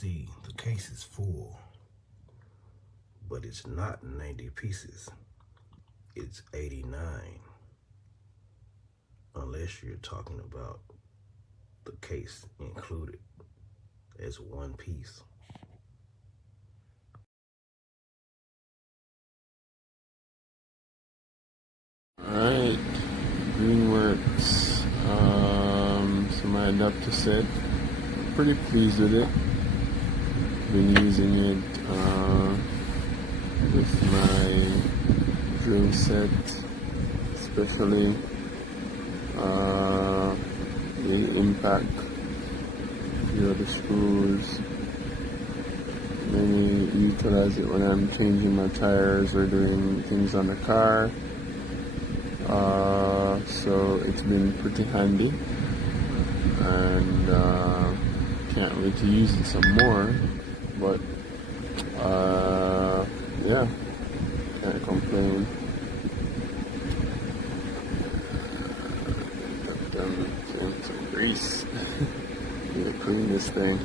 see the case is full, but it's not 90 pieces. It's 89. Unless you're talking about the case included as one piece. Alright, Greenworks, so my adapter set, pretty pleased with it. Been using it with my drill set, especially the impact, the other screws. Mainly utilize it when I'm changing my tires or doing things on the car. So it's been pretty handy, and can't wait to use it some more, but yeah, can't complain. Got some grease. Need to clean this thing.